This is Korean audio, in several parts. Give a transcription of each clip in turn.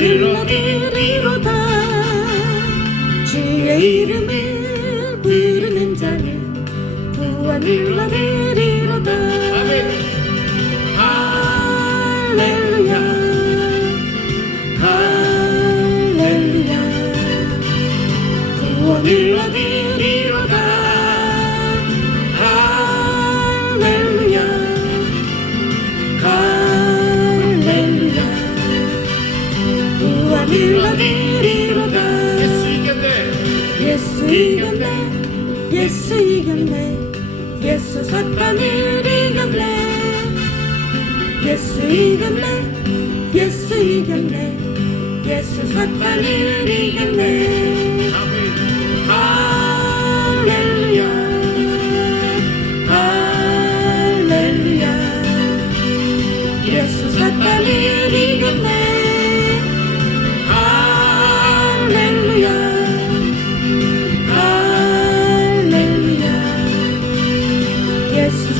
일러드리로다 주의 이름을 부르는 자는 구원 일러드리로다 예수 이겼네 예수 이겼네 예수 사탄을 이겼네 예수 이겼네 예수 이겼네 예수 사탄을 이겼네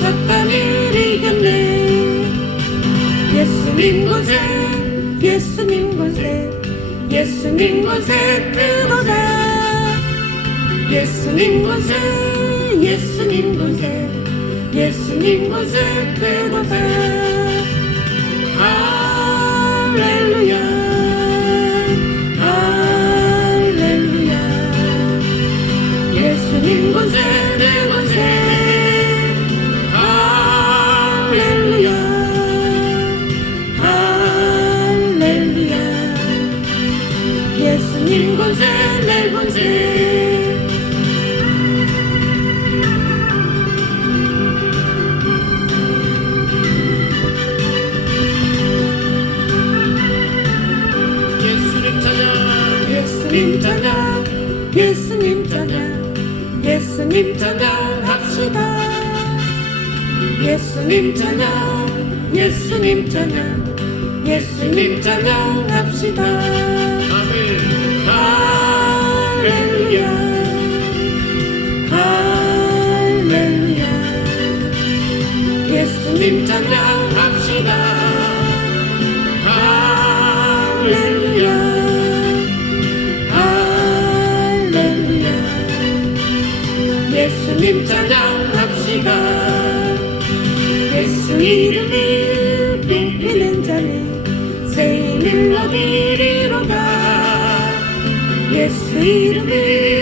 사탄을 이겼네. 예수님 곳에 예수님 곳에 예수님 곳에 뜨거다. 예수님 곳에 예수님 곳에 예수님 곳에 뜨거다. 할렐루야 예수님 곳에 내 곳에 예수님 찬양 예수님 찬양 예수님 찬양 합시다. 예수님 찬양 예수님 찬양 예수님 찬양 합시다. 아멘. 할렐루야. 할렐루야. 예수님 찬양 예수님 찬양합시다. 예수 이름을 높이는 자는 새 힘을 얻으리로다 예수 이름을